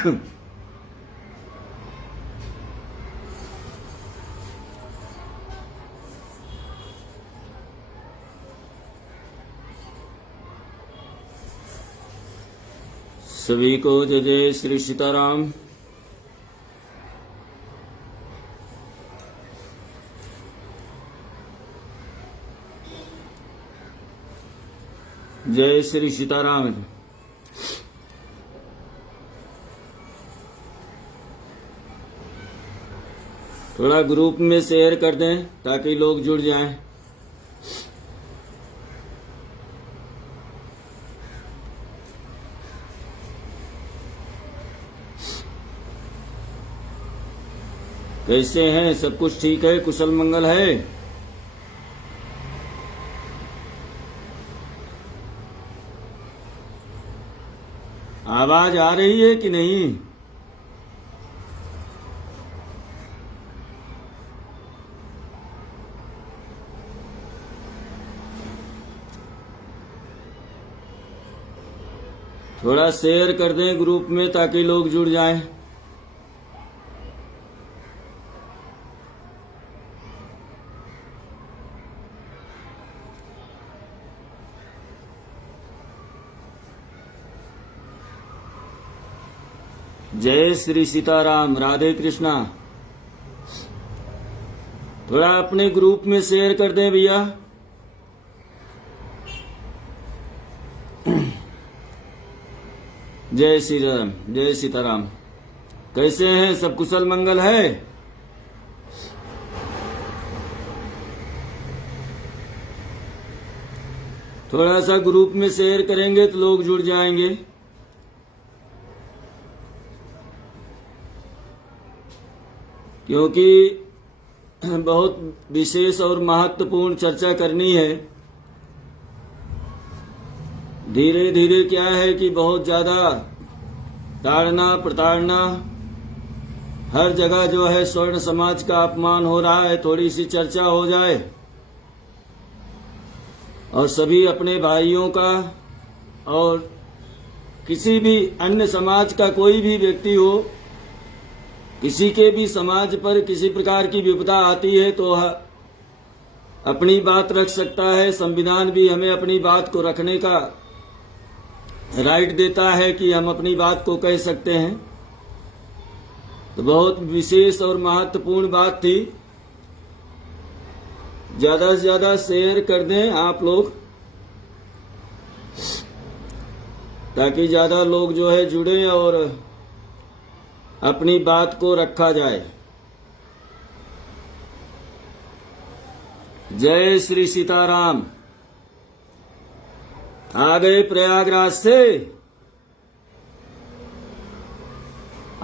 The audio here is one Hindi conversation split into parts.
सभी को जय जय श्री सीताराम। जय श्री सीताराम। थोड़ा ग्रुप में शेयर कर दें ताकि लोग जुड़ जाएं। कैसे हैं? सब कुछ ठीक है? कुशल मंगल है? आवाज आ रही है कि नहीं? थोड़ा शेयर कर दें ग्रुप में ताकि लोग जुड़ जाएं। जय श्री सीताराम। राधे कृष्णा। थोड़ा अपने ग्रुप में शेयर कर दें भैया। जय श्री राम। जय सीताराम। कैसे हैं? सब कुशल मंगल है? थोड़ा सा ग्रुप में शेयर करेंगे तो लोग जुड़ जाएंगे। क्योंकि बहुत विशेष और महत्वपूर्ण चर्चा करनी है। धीरे धीरे क्या है कि बहुत ज्यादा ताड़ना प्रताड़ना, हर जगह जो है स्वर्ण समाज का अपमान हो रहा है। थोड़ी सी चर्चा हो जाए और सभी अपने भाइयों का और किसी भी अन्य समाज का कोई भी व्यक्ति हो, किसी के भी समाज पर किसी प्रकार की विपदा आती है तो अपनी बात रख सकता है। संविधान भी हमें अपनी बात को रखने का राइट देता है कि हम अपनी बात को कह सकते हैं। तो बहुत विशेष और महत्वपूर्ण बात थी। ज्यादा से ज्यादा शेयर कर दें आप लोग ताकि ज्यादा लोग जो है जुड़े और अपनी बात को रखा जाए। जय श्री सीताराम। आ गए प्रयागराज से?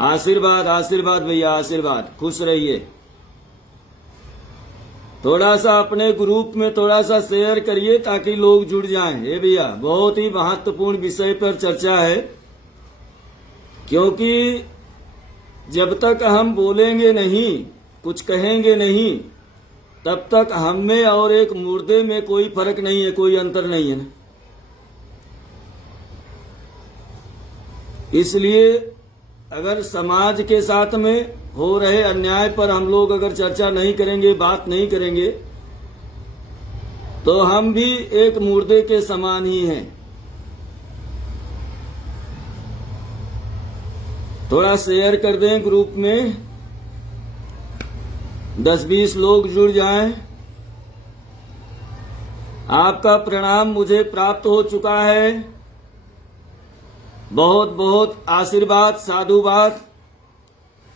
आशीर्वाद आशीर्वाद भैया, आशीर्वाद। खुश रहिए। थोड़ा सा अपने ग्रुप में थोड़ा सा शेयर करिए ताकि लोग जुड़ जाएं। ये भैया बहुत ही महत्वपूर्ण विषय पर चर्चा है। क्योंकि जब तक हम बोलेंगे नहीं, कुछ कहेंगे नहीं, तब तक हम में और एक मुर्दे में कोई फर्क नहीं है, कोई अंतर नहीं है ना। इसलिए अगर समाज के साथ में हो रहे अन्याय पर हम लोग अगर चर्चा नहीं करेंगे, बात नहीं करेंगे, तो हम भी एक मुर्दे के समान ही हैं। थोड़ा शेयर कर दें ग्रुप में, 10-20 लोग जुड़ जाएं। आपका प्रणाम मुझे प्राप्त हो चुका है। बहुत बहुत आशीर्वाद, साधुवाद।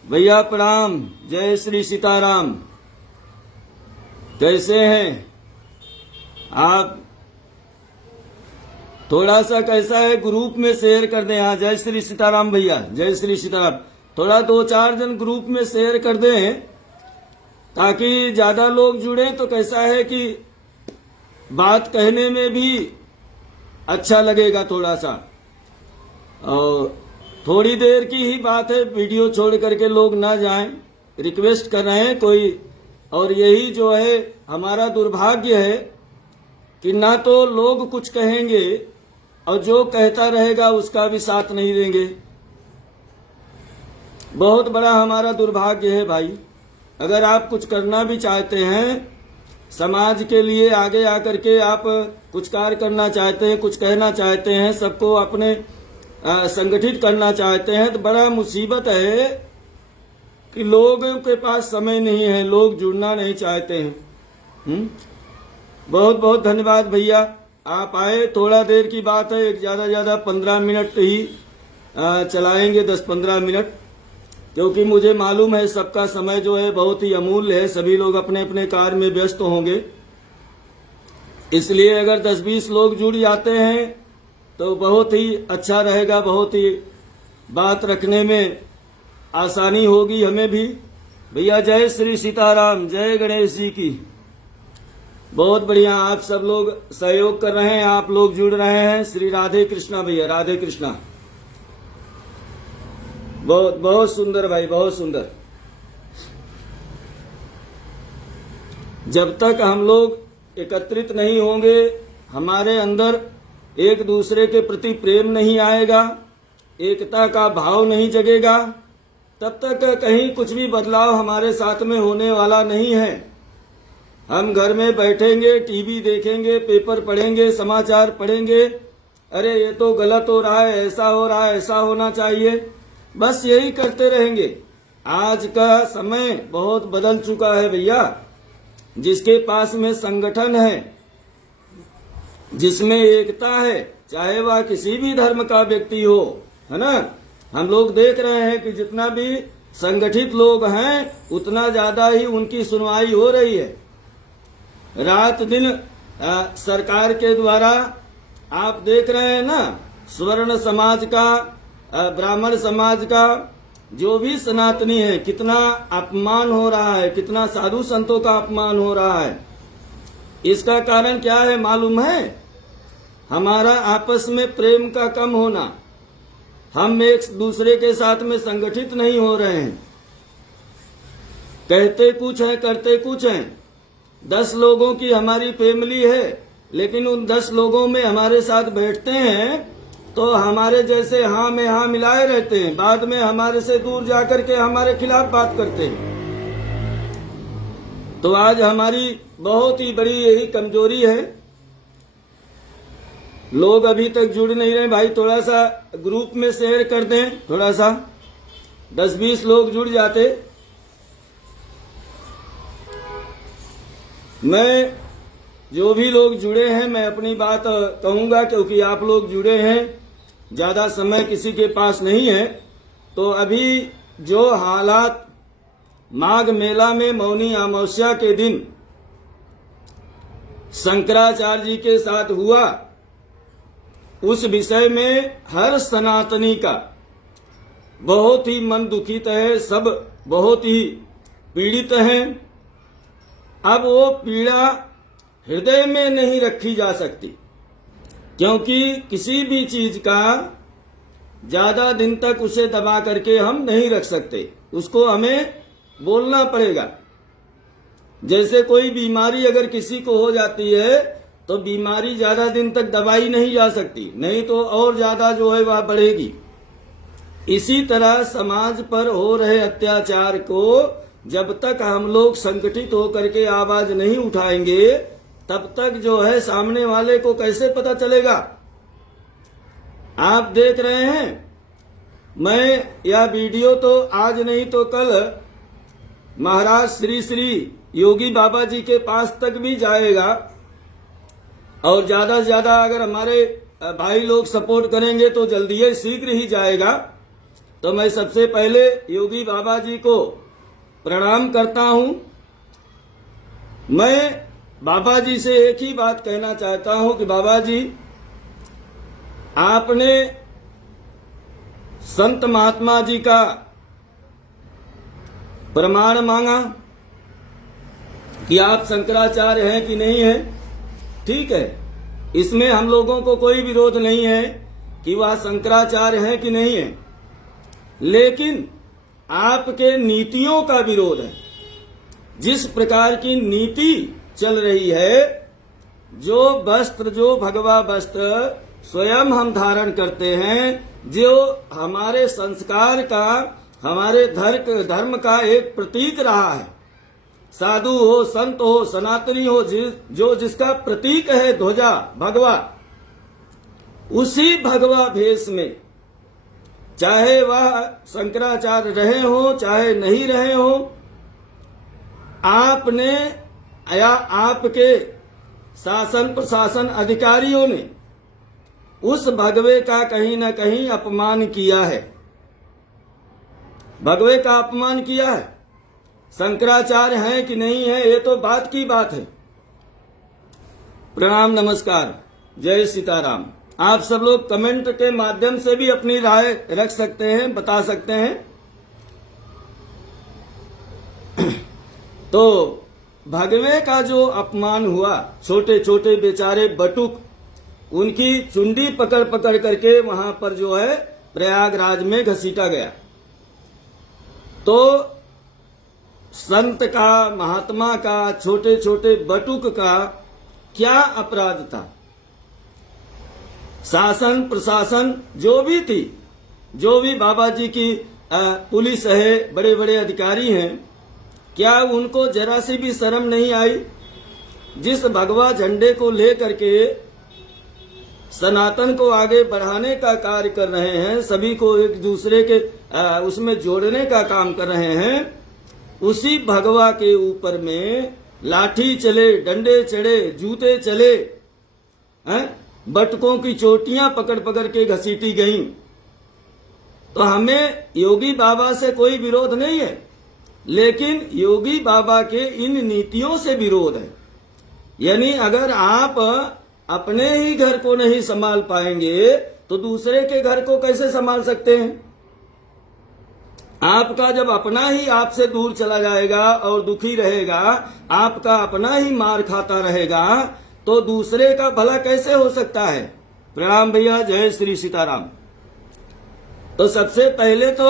भैया प्रणाम। जय श्री सीताराम। कैसे हैं आप? थोड़ा सा कैसा है ग्रुप में शेयर कर दें। हाँ, जय श्री सीताराम भैया, जय श्री सीताराम। थोड़ा 2-4 जन ग्रुप में शेयर कर दें ताकि ज्यादा लोग जुड़े। तो कैसा है कि बात कहने में भी अच्छा लगेगा थोड़ा सा। और थोड़ी देर की ही बात है, वीडियो छोड़ करके लोग ना जाएं, रिक्वेस्ट कर रहे हैं कोई। और यही जो है हमारा दुर्भाग्य है कि ना तो लोग कुछ कहेंगे और जो कहता रहेगा उसका भी साथ नहीं देंगे। बहुत बड़ा हमारा दुर्भाग्य है भाई। अगर आप कुछ करना भी चाहते हैं, समाज के लिए आगे आकर के आप कुछ कार्य करना चाहते हैं, कुछ कहना चाहते हैं, सबको अपने संगठित करना चाहते हैं, तो बड़ा मुसीबत है कि लोगों के पास समय नहीं है, लोग जुड़ना नहीं चाहते हैं। बहुत बहुत धन्यवाद भैया, आप आए। थोड़ा देर की बात है, एक ज्यादा 15 मिनट ही चलाएंगे, 10-15 मिनट, क्योंकि मुझे मालूम है सबका समय जो है बहुत ही अमूल्य है, सभी लोग अपने अपने कार्य में व्यस्त होंगे। इसलिए अगर 10-20 लोग जुड़ जाते हैं तो बहुत ही अच्छा रहेगा, बहुत ही बात रखने में आसानी होगी हमें भी। भैया जय श्री सीताराम, जय गणेश जी की। बहुत बढ़िया, आप सब लोग सहयोग कर रहे हैं, आप लोग जुड़ रहे हैं। श्री राधे कृष्णा भैया, राधे कृष्णा। बहुत बहुत सुंदर भाई, बहुत सुंदर। जब तक हम लोग एकत्रित नहीं होंगे, हमारे अंदर एक दूसरे के प्रति प्रेम नहीं आएगा, एकता का भाव नहीं जगेगा, तब तक कहीं कुछ भी बदलाव हमारे साथ में होने वाला नहीं है। हम घर में बैठेंगे, टीवी देखेंगे, पेपर पढ़ेंगे, समाचार पढ़ेंगे, अरे ये तो गलत हो रहा है, ऐसा हो रहा है, ऐसा होना चाहिए, बस यही करते रहेंगे। आज का समय बहुत बदल चुका है भैया। जिसके पास में संगठन है, जिसमें एकता है, चाहे वह किसी भी धर्म का व्यक्ति हो, है ना, हम लोग देख रहे हैं कि जितना भी संगठित लोग हैं उतना ज्यादा ही उनकी सुनवाई हो रही है। रात दिन सरकार के द्वारा आप देख रहे हैं ना, स्वर्ण समाज का, ब्राह्मण समाज का, जो भी सनातनी है, कितना अपमान हो रहा है, कितना साधु संतों का अपमान हो रहा है। इसका कारण क्या है मालूम है? हमारा आपस में प्रेम का कम होना। हम एक दूसरे के साथ में संगठित नहीं हो रहे हैं, कहते कुछ है, करते कुछ हैं। 10 लोगों की हमारी फैमिली है, लेकिन उन 10 लोगों में हमारे साथ बैठते हैं तो हमारे जैसे हाँ में हाँ मिलाए रहते हैं, बाद में हमारे से दूर जाकर के हमारे खिलाफ बात करते हैं। तो आज हमारी बहुत ही बड़ी यही कमजोरी है। लोग अभी तक जुड़ नहीं रहे भाई, थोड़ा सा ग्रुप में शेयर कर दें, थोड़ा सा 10-20 लोग जुड़ जाते। मैं जो भी लोग जुड़े हैं, मैं अपनी बात कहूंगा, क्योंकि आप लोग जुड़े हैं, ज्यादा समय किसी के पास नहीं है। तो अभी जो हालात माघ मेला में मौनी अमावस्या के दिन शंकराचार्य जी के साथ हुआ, उस विषय में हर सनातनी का बहुत ही मन दुखित है, सब बहुत ही पीड़ित हैं। अब वो पीड़ा हृदय में नहीं रखी जा सकती, क्योंकि किसी भी चीज का ज्यादा दिन तक उसे दबा करके हम नहीं रख सकते, उसको हमें बोलना पड़ेगा। जैसे कोई बीमारी अगर किसी को हो जाती है तो बीमारी ज्यादा दिन तक दबाई नहीं जा सकती, नहीं तो और ज्यादा जो है वह बढ़ेगी। इसी तरह समाज पर हो रहे अत्याचार को जब तक हम लोग संगठित होकर के आवाज नहीं उठाएंगे, तब तक जो है सामने वाले को कैसे पता चलेगा। आप देख रहे हैं, मैं यह वीडियो तो आज नहीं तो कल महाराज श्री श्री योगी बाबा जी के पास तक भी जाएगा, और ज्यादा से ज्यादा अगर हमारे भाई लोग सपोर्ट करेंगे तो जल्दी ही शीघ्र ही जाएगा। तो मैं सबसे पहले योगी बाबा जी को प्रणाम करता हूं। मैं बाबा जी से एक ही बात कहना चाहता हूं कि बाबा जी, आपने संत महात्मा जी का प्रमाण मांगा कि आप शंकराचार्य हैं कि नहीं है, ठीक है, इसमें हम लोगों को कोई विरोध नहीं है कि वह शंकराचार्य हैं कि नहीं है, लेकिन आपके नीतियों का विरोध है। जिस प्रकार की नीति चल रही है, जो वस्त्र, जो भगवा वस्त्र स्वयं हम धारण करते हैं, जो हमारे संस्कार का हमारे धर्म का एक प्रतीक रहा है। साधु हो, संत हो, सनातनी हो, जो जिसका प्रतीक है ध्वजा भगवा, उसी भगवा भेष में चाहे वह शंकराचार्य रहे हो चाहे नहीं रहे हो, आपने या आपके शासन प्रशासन अधिकारियों ने उस भगवे का कहीं न कहीं अपमान किया है, भगवे का अपमान किया है। शंकराचार्य हैं कि नहीं है ये तो बात की बात है। प्रणाम, नमस्कार, जय सीताराम। आप सब लोग कमेंट के माध्यम से भी अपनी राय रख सकते हैं, बता सकते हैं। तो भगवे का जो अपमान हुआ, छोटे छोटे बेचारे बटुक, उनकी चुंडी पकड़ पकड़ करके वहां पर जो है प्रयागराज में घसीटा गया। तो संत का, महात्मा का, छोटे छोटे बटुक का क्या अपराध था? शासन प्रशासन जो भी थी, जो भी बाबा जी की पुलिस है, बड़े बड़े अधिकारी हैं, क्या उनको जरा सी भी शर्म नहीं आई? जिस भगवा झंडे को लेकर के सनातन को आगे बढ़ाने का कार्य कर रहे हैं, सभी को एक दूसरे के उसमें जोड़ने का काम कर रहे हैं, उसी भगवा के ऊपर में लाठी चले, डंडे चढ़े, जूते चले, बटकों की चोटियां पकड़ पकड़ के घसीटी गईं। तो हमें योगी बाबा से कोई विरोध नहीं है, लेकिन योगी बाबा के इन नीतियों से विरोध है। यानी अगर आप अपने ही घर को नहीं संभाल पाएंगे तो दूसरे के घर को कैसे संभाल सकते हैं? आपका जब अपना ही आपसे दूर चला जाएगा और दुखी रहेगा, आपका अपना ही मार खाता रहेगा, तो दूसरे का भला कैसे हो सकता है? प्रणाम भैया, जय श्री सीताराम। तो सबसे पहले तो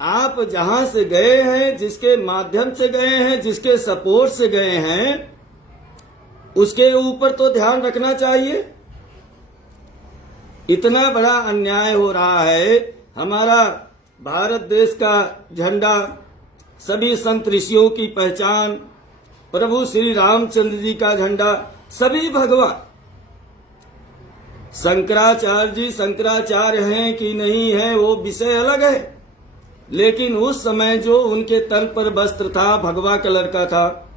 आप जहां से गए हैं, जिसके माध्यम से गए हैं, जिसके सपोर्ट से गए हैं, उसके ऊपर तो ध्यान रखना चाहिए। इतना बड़ा अन्याय हो रहा है। हमारा भारत देश का झंडा, सभी संत ऋषियों की पहचान, प्रभु श्री रामचंद्र जी का झंडा, सभी भगवा। शंकराचार्य जी शंकराचार्य हैं कि नहीं है वो विषय अलग है, लेकिन उस समय जो उनके तन पर वस्त्र था भगवा कलर का था,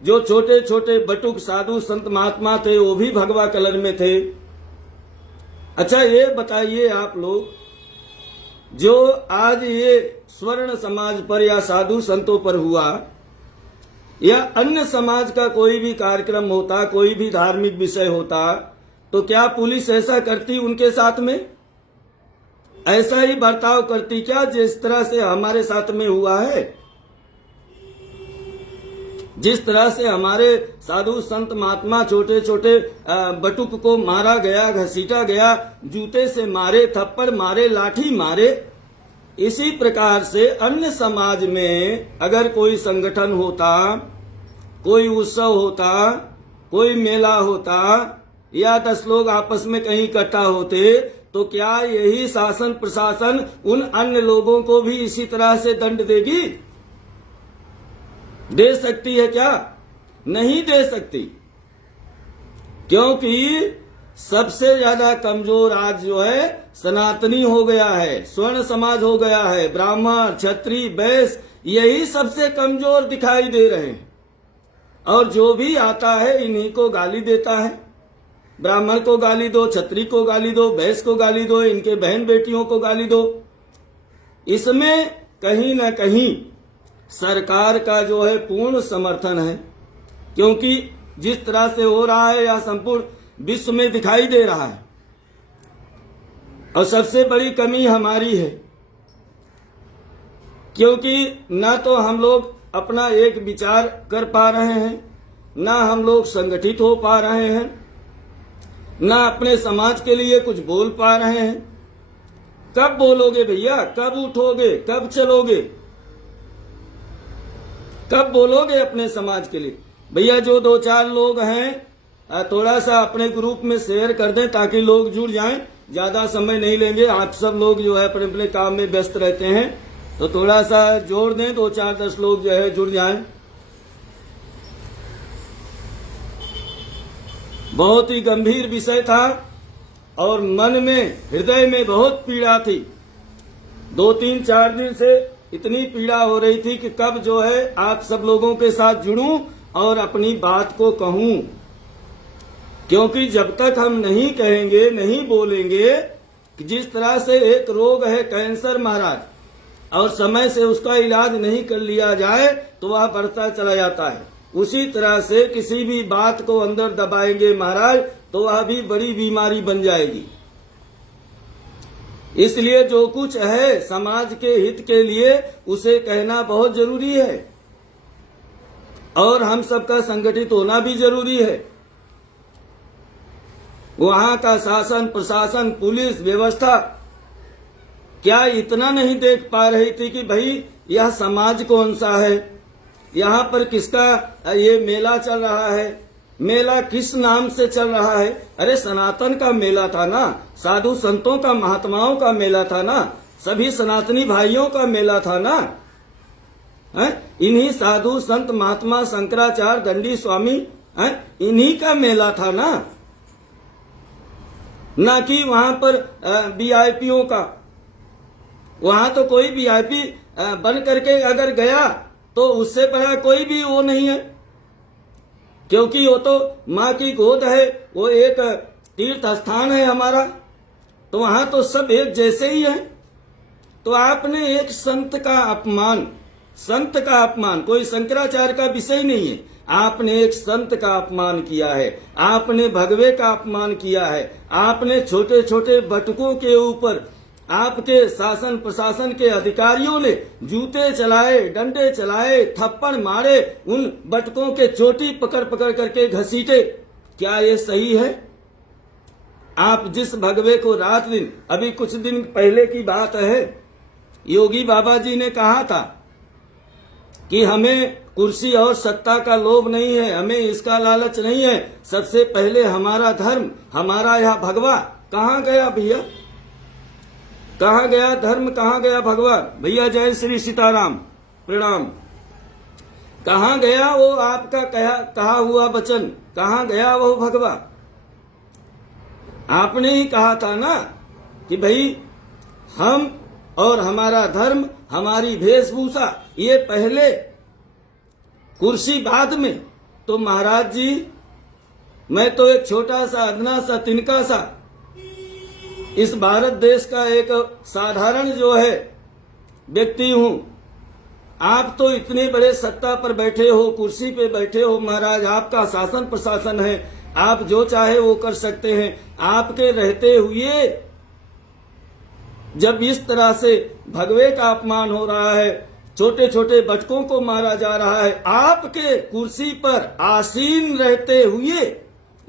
जो छोटे छोटे बटुक साधु संत महात्मा थे वो भी भगवा कलर में थे। अच्छा ये बताइए आप लोग, जो आज ये स्वर्ण समाज पर या साधु संतों पर हुआ, या अन्य समाज का कोई भी कार्यक्रम होता, कोई भी धार्मिक विषय होता, तो क्या पुलिस ऐसा करती उनके साथ में? ऐसा ही बर्ताव करती क्या जिस तरह से हमारे साथ में हुआ है? जिस तरह से हमारे साधु संत महात्मा, छोटे छोटे बटुक को मारा गया, घसीटा गया, जूते से मारे, थप्पड़ मारे, लाठी मारे, इसी प्रकार से अन्य समाज में अगर कोई संगठन होता, कोई उत्सव होता, कोई मेला होता, या 10 लोग आपस में कहीं इकट्ठा होते, तो क्या यही शासन प्रशासन उन अन्य लोगों को भी इसी तरह से दंड देगी? दे सकती है क्या? नहीं दे सकती, क्योंकि सबसे ज्यादा कमजोर आज जो है सनातनी हो गया है, स्वर्ण समाज हो गया है, ब्राह्मण, क्षत्रिय, वैश्य, यही सबसे कमजोर दिखाई दे रहे हैं। और जो भी आता है इन्हीं को गाली देता है। ब्राह्मण को गाली दो, क्षत्रिय को गाली दो, वैश्य को गाली दो, इनके बहन बेटियों को गाली दो। इसमें कहीं न कहीं सरकार का जो है पूर्ण समर्थन है, क्योंकि जिस तरह से हो रहा है या संपूर्ण विश्व में दिखाई दे रहा है। और सबसे बड़ी कमी हमारी है, क्योंकि न तो हम लोग अपना एक विचार कर पा रहे हैं, न हम लोग संगठित हो पा रहे हैं, न अपने समाज के लिए कुछ बोल पा रहे हैं। कब बोलोगे भैया? कब उठोगे? कब चलोगे? कब बोलोगे अपने समाज के लिए? भैया जो 2-4 लोग हैं थोड़ा सा अपने ग्रुप में शेयर कर दें ताकि लोग जुड़ जाएं। ज्यादा समय नहीं लेंगे, आप सब लोग जो है अपने अपने काम में व्यस्त रहते हैं। तो थोड़ा सा जोड़ दें, 2-4-10 लोग जो है जुड़ जाएं। बहुत ही गंभीर विषय था और मन में, हृदय में बहुत पीड़ा थी। 2-3-4 दिन से इतनी पीड़ा हो रही थी कि कब जो है आप सब लोगों के साथ जुड़ूं और अपनी बात को कहूं, क्योंकि जब तक हम नहीं कहेंगे, नहीं बोलेंगे कि जिस तरह से एक रोग है कैंसर महाराज, और समय से उसका इलाज नहीं कर लिया जाए तो वह बढ़ता चला जाता है, उसी तरह से किसी भी बात को अंदर दबाएंगे महाराज तो वह भी बड़ी बीमारी बन जाएगी। इसलिए जो कुछ है समाज के हित के लिए उसे कहना बहुत जरूरी है और हम सबका संगठित होना भी जरूरी है। वहां का शासन, प्रशासन, पुलिस व्यवस्था क्या इतना नहीं देख पा रही थी कि भाई यह समाज कौन सा है, यहाँ पर किसका ये मेला चल रहा है, मेला किस नाम से चल रहा है? अरे सनातन का मेला था ना, साधु संतों का, महात्माओं का मेला था ना, सभी सनातनी भाइयों का मेला था ना, है? इन्हीं साधु संत महात्मा शंकराचार्य दंडी स्वामी, है? इन्हीं का मेला था ना कि वहां पर वीआईपीओ का। वहां तो कोई वीआईपी बन करके अगर गया तो उससे बड़ा कोई भी वो नहीं है, क्योंकि वो तो माँ की गोद है, वो एक तीर्थ स्थान है हमारा, तो वहां तो सब एक जैसे ही है। तो आपने एक संत का अपमान, संत का अपमान, कोई शंकराचार्य का विषय नहीं है, आपने एक संत का अपमान किया है, आपने भगवे का अपमान किया है, आपने छोटे छोटे बटुकों के ऊपर आपके शासन प्रशासन के अधिकारियों ने जूते चलाए, डंडे चलाए, थप्पड़ मारे, उन बटकों के चोटी पकड़ पकड़ करके घसीटे। क्या ये सही है? आप जिस भगवे को रात दिन, अभी कुछ दिन पहले की बात है, योगी बाबा जी ने कहा था कि हमें कुर्सी और सत्ता का लोभ नहीं है, हमें इसका लालच नहीं है, सबसे पहले हमारा धर्म, हमारा यह भगवा। कहाँ गया भैया, कहाँ गया धर्म, कहाँ गया भगवान? भैया जय श्री सीताराम, प्रणाम। कहाँ गया वो आपका कहा हुआ वचन, कहाँ गया वो भगवा? आपने ही कहा था ना कि भाई हम और हमारा धर्म, हमारी वेशभूषा ये पहले, कुर्सी बाद में। तो महाराज जी, मैं तो एक छोटा सा, अदना सा, तिनका सा इस भारत देश का एक साधारण जो है व्यक्ति हूं। आप तो इतने बड़े सत्ता पर बैठे हो, कुर्सी पे बैठे हो महाराज, आपका शासन प्रशासन है, आप जो चाहे वो कर सकते हैं। आपके रहते हुए जब इस तरह से भगवे का अपमान हो रहा है, छोटे छोटे बटकों को मारा जा रहा है, आपके कुर्सी पर आसीन रहते हुए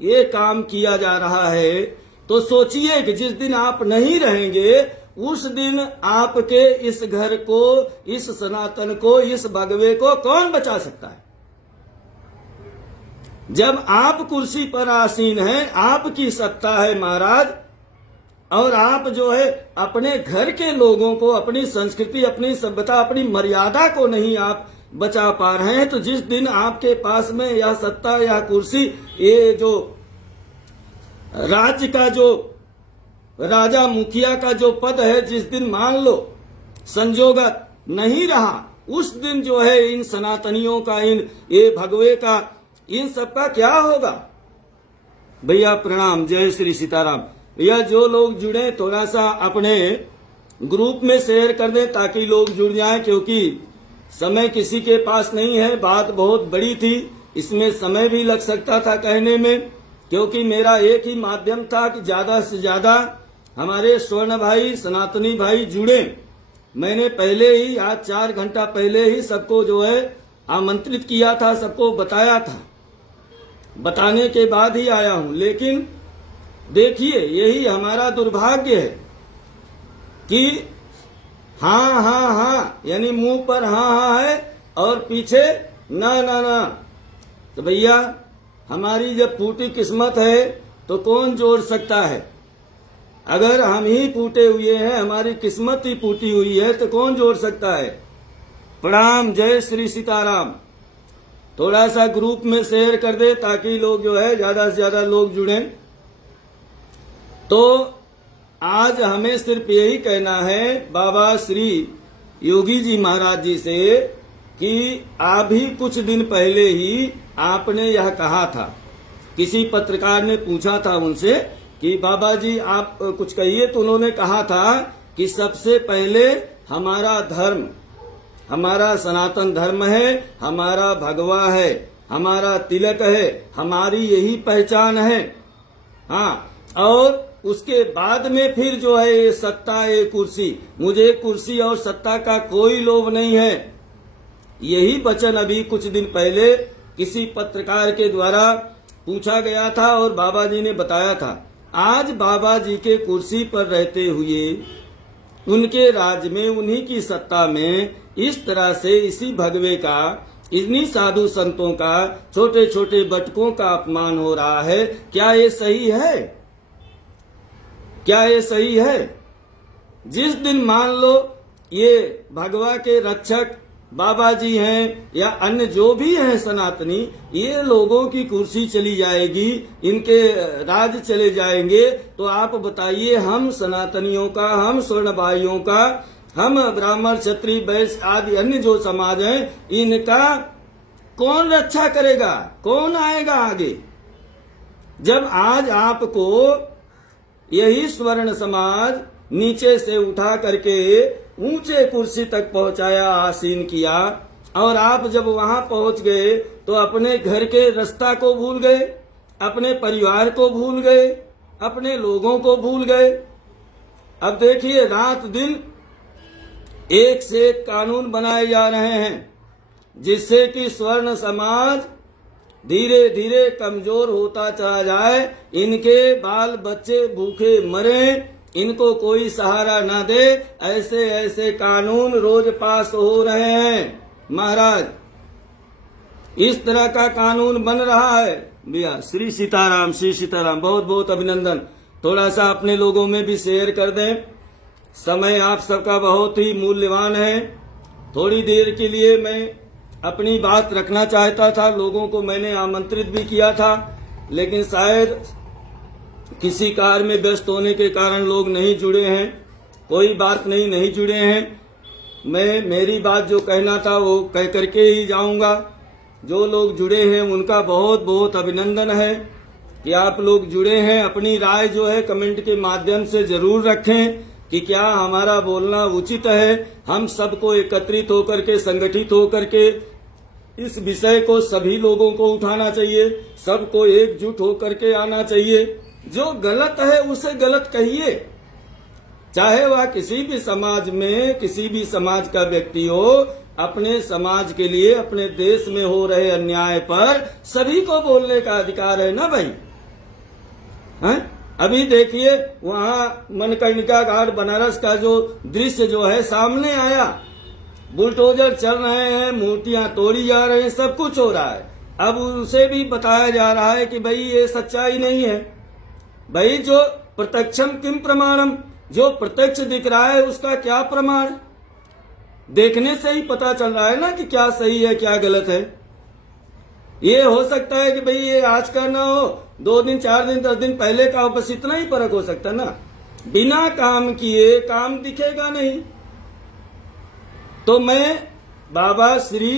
ये काम किया जा रहा है, तो सोचिए कि जिस दिन आप नहीं रहेंगे उस दिन आपके इस घर को, इस सनातन को, इस भगवे को कौन बचा सकता है? जब आप कुर्सी पर आसीन हैं, आपकी सत्ता है महाराज, और आप जो है अपने घर के लोगों को, अपनी संस्कृति, अपनी सभ्यता, अपनी मर्यादा को नहीं आप बचा पा रहे हैं, तो जिस दिन आपके पास में यह सत्ता, यह कुर्सी, ये जो राज्य का जो राजा मुखिया का जो पद है, जिस दिन मान लो संजोगत नहीं रहा, उस दिन जो है इन सनातनियों का, इन ये भगवे का, इन सब का क्या होगा? भैया प्रणाम, जय श्री सीताराम। भैया जो लोग जुड़े थोड़ा सा अपने ग्रुप में शेयर कर दें ताकि लोग जुड़ जाएं, क्योंकि समय किसी के पास नहीं है। बात बहुत बड़ी थी, इसमें समय भी लग सकता था कहने में, क्योंकि मेरा एक ही माध्यम था कि ज्यादा से ज्यादा हमारे स्वर्ण भाई, सनातनी भाई जुड़े। मैंने पहले ही, आज 4 घंटा पहले ही सबको जो है आमंत्रित किया था, सबको बताया था, बताने के बाद ही आया हूं। लेकिन देखिए, यही हमारा दुर्भाग्य है कि हाँ हाँ हाँ, यानी मुंह पर हाँ हाँ है और पीछे ना ना ना। तो भैया हमारी जब फूटी किस्मत है तो कौन जोड़ सकता है? अगर हम ही टूटे हुए हैं, हमारी किस्मत ही टूटी हुई है, तो कौन जोड़ सकता है। प्रणाम, जय श्री सीताराम। थोड़ा सा ग्रुप में शेयर कर दे ताकि लोग जो है ज्यादा से ज्यादा लोग जुड़ें। तो आज हमें सिर्फ यही कहना है बाबा श्री योगी जी महाराज जी से कि अभी कुछ दिन पहले ही आपने यह कहा था, किसी पत्रकार ने पूछा था उनसे कि बाबा जी आप कुछ कहिए, तो उन्होंने कहा था कि सबसे पहले हमारा धर्म, हमारा सनातन धर्म है, हमारा भगवा है, हमारा तिलक है, हमारी यही पहचान है। हाँ, और उसके बाद में फिर जो है ये सत्ता, ये कुर्सी, मुझे कुर्सी और सत्ता का कोई लोभ नहीं है। यही वचन अभी कुछ दिन पहले किसी पत्रकार के द्वारा पूछा गया था और बाबा जी ने बताया था। आज बाबा जी के कुर्सी पर रहते हुए, उनके राज में, उन्हीं की सत्ता में इस तरह से इसी भगवे का, इन्हीं साधु संतों का, छोटे छोटे बटकों का अपमान हो रहा है। क्या ये सही है? क्या ये सही है? जिस दिन मान लो ये भगवा के रक्षक बाबा जी हैं या अन्य जो भी हैं सनातनी, ये लोगों की कुर्सी चली जाएगी, इनके राज चले जाएंगे, तो आप बताइए हम सनातनियों का, हम स्वर्ण भाइयों का, हम ब्राह्मण क्षत्रिय वैश्य आदि अन्य जो समाज हैं, इनका कौन रक्षा करेगा? कौन आएगा आगे? जब आज आपको यही स्वर्ण समाज नीचे से उठा करके ऊंचे कुर्सी तक पहुंचाया, आसीन किया, और आप जब वहां पहुंच गए तो अपने घर के रास्ता को भूल गए, अपने परिवार को भूल गए, अपने लोगों को भूल गए। अब देखिए रात दिन एक से एक कानून बनाए जा रहे हैं जिससे कि स्वर्ण समाज धीरे धीरे कमजोर होता चला जाए, इनके बाल बच्चे भूखे मरे, इनको कोई सहारा ना दे। ऐसे ऐसे कानून रोज पास हो रहे हैं महाराज, इस तरह का कानून बन रहा है भैया। श्री सीताराम, श्री सीताराम, बहुत बहुत अभिनंदन। थोड़ा सा अपने लोगों में भी शेयर कर दें। समय आप सबका बहुत ही मूल्यवान है। थोड़ी देर के लिए मैं अपनी बात रखना चाहता था, लोगों को मैंने आमंत्रित भी किया था, लेकिन शायद किसी कार्य में व्यस्त होने के कारण लोग नहीं जुड़े हैं। कोई बात नहीं, नहीं जुड़े हैं। मैं मेरी बात जो कहना था वो कह करके ही जाऊंगा। जो लोग जुड़े हैं उनका बहुत बहुत अभिनंदन है कि आप लोग जुड़े हैं। अपनी राय जो है कमेंट के माध्यम से जरूर रखें कि क्या हमारा बोलना उचित है। हम सबको एकत्रित होकर के, संगठित होकर के इस विषय को सभी लोगों को उठाना चाहिए, सबको एकजुट होकर के आना चाहिए। जो गलत है उसे गलत कहिए, चाहे वह किसी भी समाज में, किसी भी समाज का व्यक्ति हो। अपने समाज के लिए, अपने देश में हो रहे अन्याय पर सभी को बोलने का अधिकार है ना भाई, हैं? अभी देखिए वहां मनकर्णिका घाट बनारस का जो दृश्य जो है सामने आया, बुलडोजर चल रहे हैं, मूर्तियां तोड़ी जा रही हैं, सब कुछ हो रहा है। अब उसे भी बताया जा रहा है कि भाई ये सच्चाई नहीं है। भाई जो प्रत्यक्षम किम प्रमाणम, जो प्रत्यक्ष दिख रहा है उसका क्या प्रमाण? देखने से ही पता चल रहा है ना कि क्या सही है क्या गलत है। ये हो सकता है कि भाई ये आज का ना हो, 2 दिन 4 दिन 10 दिन पहले का हो, बस इतना ही फर्क हो सकता है ना। बिना काम किए काम दिखेगा नहीं। तो मैं बाबा श्री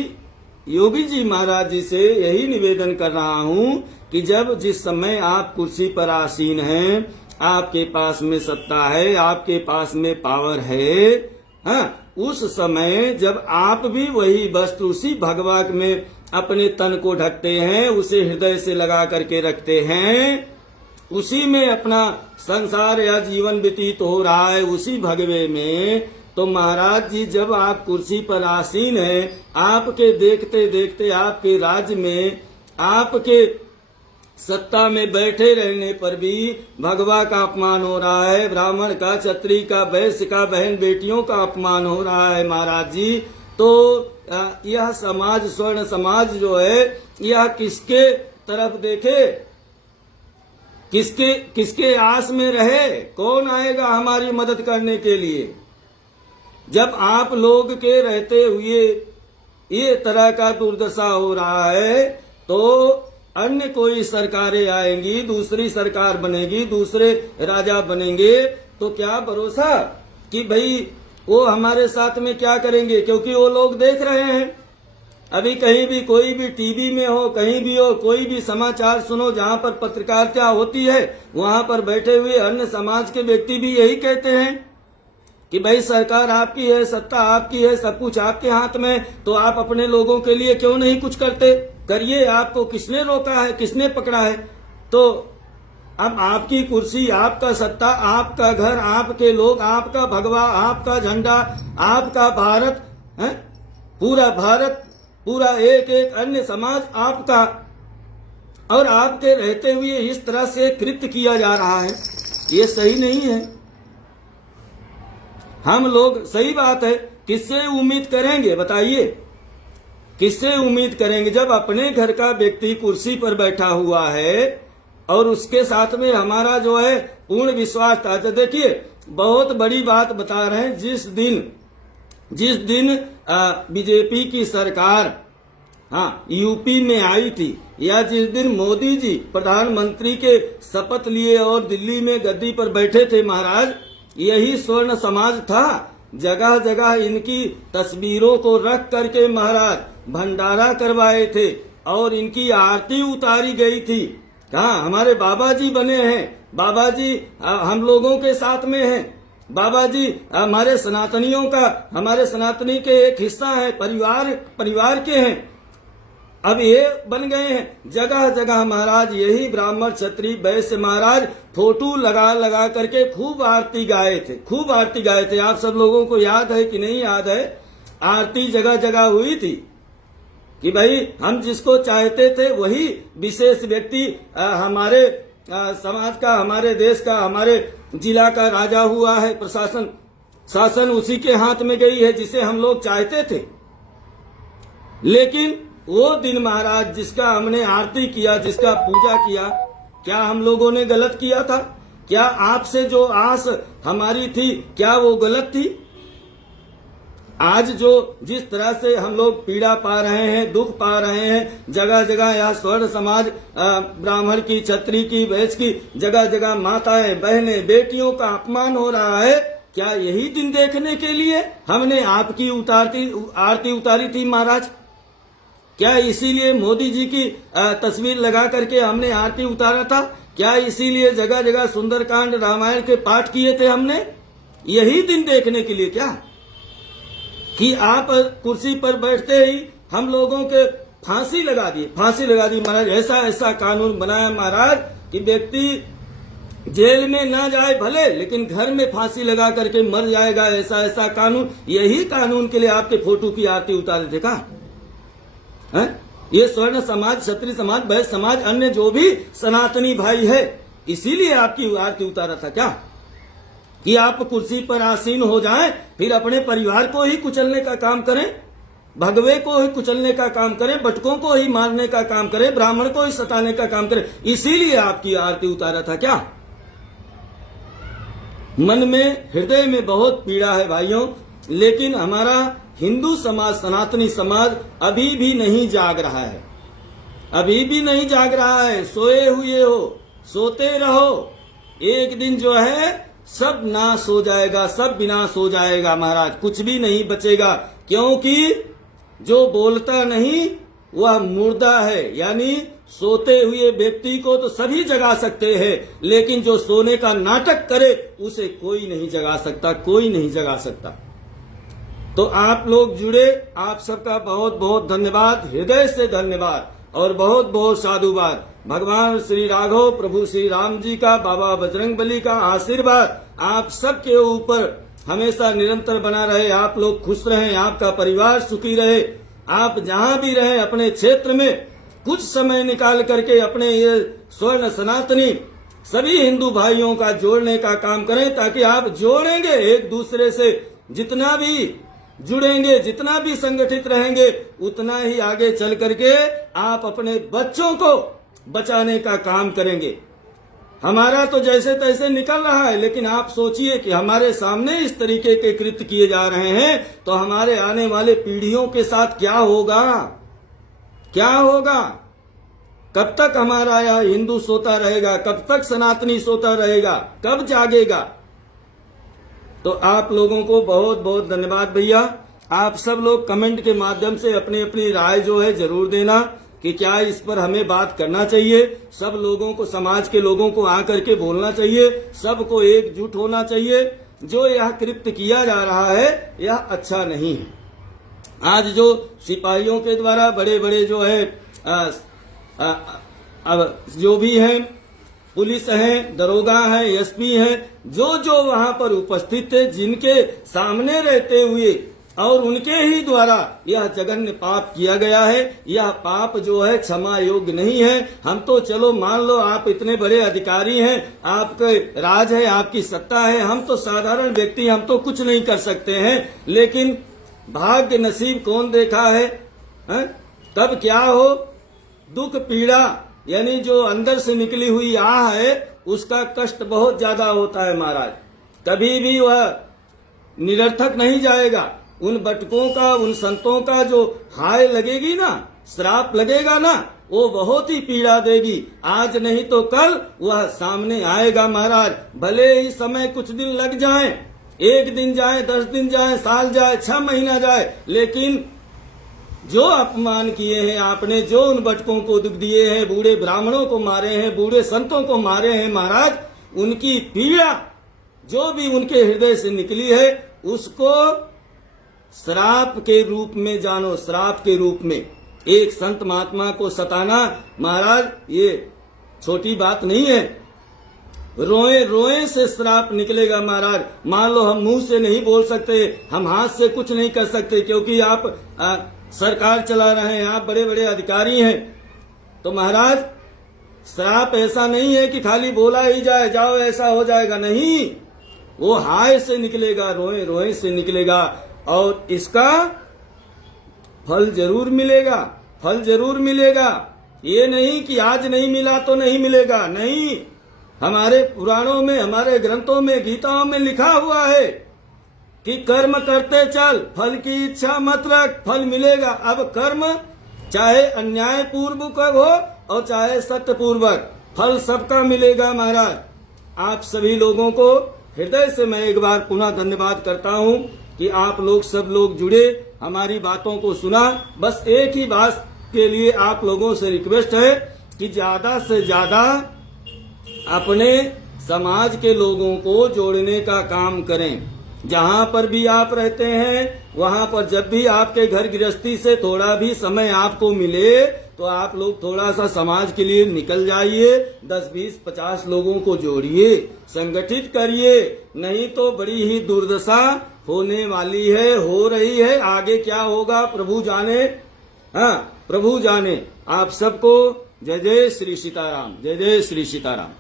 योगी जी महाराज जी से यही निवेदन कर रहा हूं कि जब जिस समय आप कुर्सी पर आसीन हैं, आपके पास में सत्ता है, आपके पास में पावर है, हाँ, उस समय जब आप भी वही वस्त्र, उसी भगवा में अपने तन को ढकते हैं, उसे हृदय से लगा करके रखते हैं, उसी में अपना संसार या जीवन व्यतीत हो रहा है, उसी भगवे में, तो महाराज जी जब आप कुर्सी पर आसीन हैं, आपके देखते देखते आपके राज्य में, आपके सत्ता में बैठे रहने पर भी भगवा का अपमान हो रहा है, ब्राह्मण का, क्षत्रिय का, वैश्य का, बहन बेटियों का अपमान हो रहा है महाराज जी। तो यह समाज, स्वर्ण समाज जो है, यह किसके तरफ देखे? किसके किसके आस में रहे? कौन आएगा हमारी मदद करने के लिए? जब आप लोग के रहते हुए ये तरह का दुर्दशा हो रहा है तो अन्य कोई सरकारें आएंगी, दूसरी सरकार बनेगी, दूसरे राजा बनेंगे, तो क्या भरोसा कि भाई वो हमारे साथ में क्या करेंगे? क्योंकि वो लोग देख रहे हैं। अभी कहीं भी कोई भी टीवी में हो, कहीं भी हो, कोई भी समाचार सुनो जहां पर पत्रकारिता होती है, वहां पर बैठे हुए अन्य समाज के व्यक्ति भी यही कहते हैं कि भाई सरकार आपकी है, सत्ता आपकी है, सब कुछ आपके हाथ में, तो आप अपने लोगों के लिए क्यों नहीं कुछ करते? करिए, आपको किसने रोका है, किसने पकड़ा है? तो अब आपकी कुर्सी, आपका सत्ता, आपका घर, आपके लोग, आपका भगवा, आपका झंडा, आपका भारत है, पूरा भारत, पूरा एक एक अन्य समाज आपका, और आपके रहते हुए इस तरह से कृत्य किया जा रहा है, ये सही नहीं है। हम लोग, सही बात है, किससे उम्मीद करेंगे बताइए? किससे उम्मीद करेंगे जब अपने घर का व्यक्ति कुर्सी पर बैठा हुआ है और उसके साथ में हमारा जो है पूर्ण विश्वास था। तो देखिए, बहुत बड़ी बात बता रहे हैं। जिस दिन बीजेपी की सरकार यूपी में आई थी, या जिस दिन मोदी जी प्रधानमंत्री के शपथ लिए और दिल्ली में गद्दी पर बैठे थे महाराज, यही स्वर्ण समाज था। जगह जगह इनकी तस्वीरों को रख करके महाराज भंडारा करवाए थे और इनकी आरती उतारी गई थी। कहाँ हमारे बाबा जी बने हैं? बाबा जी हम लोगों के साथ में हैं। बाबा जी हमारे सनातनियों का, हमारे सनातनी के एक हिस्सा है, परिवार के हैं। अब ये बन गए हैं। जगह जगह महाराज यही ब्राह्मण क्षत्रिय वैश्य महाराज फोटो लगा लगा करके खूब आरती गाए थे, खूब आरती गाए थे। आप सब लोगों को याद है कि नहीं याद है? आरती जगह जगह हुई थी कि भाई हम जिसको चाहते थे वही विशेष व्यक्ति हमारे समाज का, हमारे देश का, हमारे जिला का राजा हुआ है। शासन उसी के हाथ में गई है जिसे हम लोग चाहते थे। लेकिन वो दिन महाराज जिसका हमने आरती किया, जिसका पूजा किया, क्या हम लोगों ने गलत किया था? क्या आपसे जो आस हमारी थी, क्या वो गलत थी? आज जो जिस तरह से हम लोग पीड़ा पा रहे हैं, दुख पा रहे हैं, जगह जगह या स्वर्ण समाज, ब्राह्मण की, क्षत्रिय की, वैश्य की, जगह जगह माताएं, बहनें, बेटियों का अपमान हो रहा है, क्या यही दिन देखने के लिए हमने आपकी आरती उतारी थी महाराज? क्या इसीलिए मोदी जी की तस्वीर लगा करके हमने आरती उतारा था? क्या इसीलिए जगह जगह सुंदरकांड, रामायण के पाठ किए थे हमने? यही दिन देखने के लिए क्या कि आप कुर्सी पर बैठते ही हम लोगों के फांसी लगा दी महाराज। ऐसा कानून बनाया महाराज कि व्यक्ति जेल में ना जाए भले, लेकिन घर में फांसी लगा करके मर जाएगा। ऐसा कानून, यही कानून के लिए आपके फोटो की आरती उतारे थे का? ये स्वर्ण समाज, क्षत्रिय समाज, वैश्य समाज, अन्य जो भी सनातनी भाई है, इसीलिए आपकी आरती उतारा था क्या? कि आप कुर्सी पर आसीन हो जाएं, फिर अपने परिवार को ही कुचलने का काम करें, भगवे को ही कुचलने का काम करें, बटकों को ही मारने का काम करें, ब्राह्मण को ही सताने का काम करें, इसीलिए आपकी आरती उतारा था क्या? मन में, हृदय में बहुत पीड़ा है भाइयों। लेकिन हमारा हिंदू समाज, सनातनी समाज अभी भी नहीं जाग रहा है, अभी भी नहीं जाग रहा है। सोए हुए हो, सोते रहो, एक दिन जो है सब नाश हो जाएगा, सब विनाश हो जाएगा महाराज, कुछ भी नहीं बचेगा। क्योंकि जो बोलता नहीं वह मुर्दा है। यानी सोते हुए व्यक्ति को तो सभी जगा सकते हैं, लेकिन जो सोने का नाटक करे उसे कोई नहीं जगा सकता, कोई नहीं जगा सकता। तो आप लोग जुड़े, आप सबका बहुत बहुत धन्यवाद, हृदय से धन्यवाद और बहुत बहुत साधुवाद। भगवान श्री राघव, प्रभु श्री राम जी का, बाबा बजरंगबली का आशीर्वाद आप सबके ऊपर हमेशा निरंतर बना रहे। आप लोग खुश रहें, आपका परिवार सुखी रहे। आप जहां भी रहें अपने क्षेत्र में कुछ समय निकाल करके अपने ये स्वर्ण सनातनी सभी हिंदू भाइयों का जोड़ने का काम करें, ताकि आप जोड़ेंगे एक दूसरे से, जितना भी जुड़ेंगे, जितना भी संगठित रहेंगे, उतना ही आगे चल करके आप अपने बच्चों को बचाने का काम करेंगे। हमारा तो जैसे तैसे निकल रहा है, लेकिन आप सोचिए कि हमारे सामने इस तरीके के कृत्य किए जा रहे हैं तो हमारे आने वाले पीढ़ियों के साथ क्या होगा, क्या होगा? कब तक हमारा यह हिंदू सोता रहेगा? कब तक सनातनी सोता रहेगा? कब जागेगा? तो आप लोगों को बहुत बहुत धन्यवाद भैया। आप सब लोग कमेंट के माध्यम से अपनी अपनी राय जो है जरूर देना कि क्या इस पर हमें बात करना चाहिए। सब लोगों को, समाज के लोगों को आकर के बोलना चाहिए, सबको एकजुट होना चाहिए। जो यह कृत्य किया जा रहा है यह अच्छा नहीं है। आज जो सिपाहियों के द्वारा बड़े बड़े जो है अब जो भी हैं, पुलिस है, दरोगा है, एसपी है, जो जो वहां पर उपस्थित थे, जिनके सामने रहते हुए और उनके ही द्वारा यह जघन्य पाप किया गया है, यह पाप जो है क्षमा योग्य नहीं है। हम तो चलो मान लो आप इतने बड़े अधिकारी हैं, आपके राज है, आपकी सत्ता है, हम तो साधारण व्यक्ति, हम तो कुछ नहीं कर सकते हैं। लेकिन भाग्य नसीब कौन देखा है? तब क्या हो, दुख पीड़ा यानी जो अंदर से निकली हुई आह है उसका कष्ट बहुत ज्यादा होता है महाराज। कभी भी वह निरर्थक नहीं जाएगा। उन बटकों का, उन संतों का जो हाय लगेगी ना, श्राप लगेगा ना, वो बहुत ही पीड़ा देगी। आज नहीं तो कल वह सामने आएगा महाराज। भले ही समय कुछ दिन लग जाए, 1 दिन जाए, 10 दिन जाए, साल जाए, 6 महीना जाए, लेकिन जो अपमान किए हैं आपने, जो उन बटकों को दुख दिए हैं, बूढ़े ब्राह्मणों को मारे हैं, बूढ़े संतों को मारे हैं महाराज, उनकी पीड़ा जो भी उनके हृदय से निकली है उसको श्राप के रूप में जानो, श्राप के रूप में। एक संत महात्मा को सताना महाराज ये छोटी बात नहीं है। रोए रोए से श्राप निकलेगा महाराज। मान लो हम मुंह से नहीं बोल सकते, हम हाथ से कुछ नहीं कर सकते क्योंकि आप सरकार चला रहे हैं, आप बड़े बड़े अधिकारी हैं, तो महाराज श्राप ऐसा नहीं है कि खाली बोला ही जाए, जाओ ऐसा हो जाएगा, नहीं, वो हाय से निकलेगा, रोए रोए से निकलेगा और इसका फल जरूर मिलेगा, फल जरूर मिलेगा। ये नहीं कि आज नहीं मिला तो नहीं मिलेगा, नहीं। हमारे पुराणों में, हमारे ग्रंथों में, गीताओं में लिखा हुआ है कि कर्म करते चल, फल की इच्छा मत रख, फल मिलेगा। अब कर्म चाहे अन्याय पूर्वक हो और चाहे सत्य पूर्वक, फल सबका मिलेगा महाराज। आप सभी लोगों को हृदय से मैं एक बार पुनः धन्यवाद करता हूं कि आप लोग सब लोग जुड़े, हमारी बातों को सुना। बस एक ही बात के लिए आप लोगों से रिक्वेस्ट है कि ज्यादा से ज्यादा अपने समाज के लोगों को जोड़ने का काम करें। जहां पर भी आप रहते हैं वहां पर जब भी आपके घर गृहस्थी से थोड़ा भी समय आपको मिले तो आप लोग थोड़ा सा समाज के लिए निकल जाइए, 10, 20, 50 लोगों को जोड़िए, संगठित करिए, नहीं तो बड़ी ही दुर्दशा होने वाली है, हो रही है। आगे क्या होगा प्रभु जाने, हाँ प्रभु जाने। आप सबको जय जय श्री सीताराम, जय जय श्री सीताराम।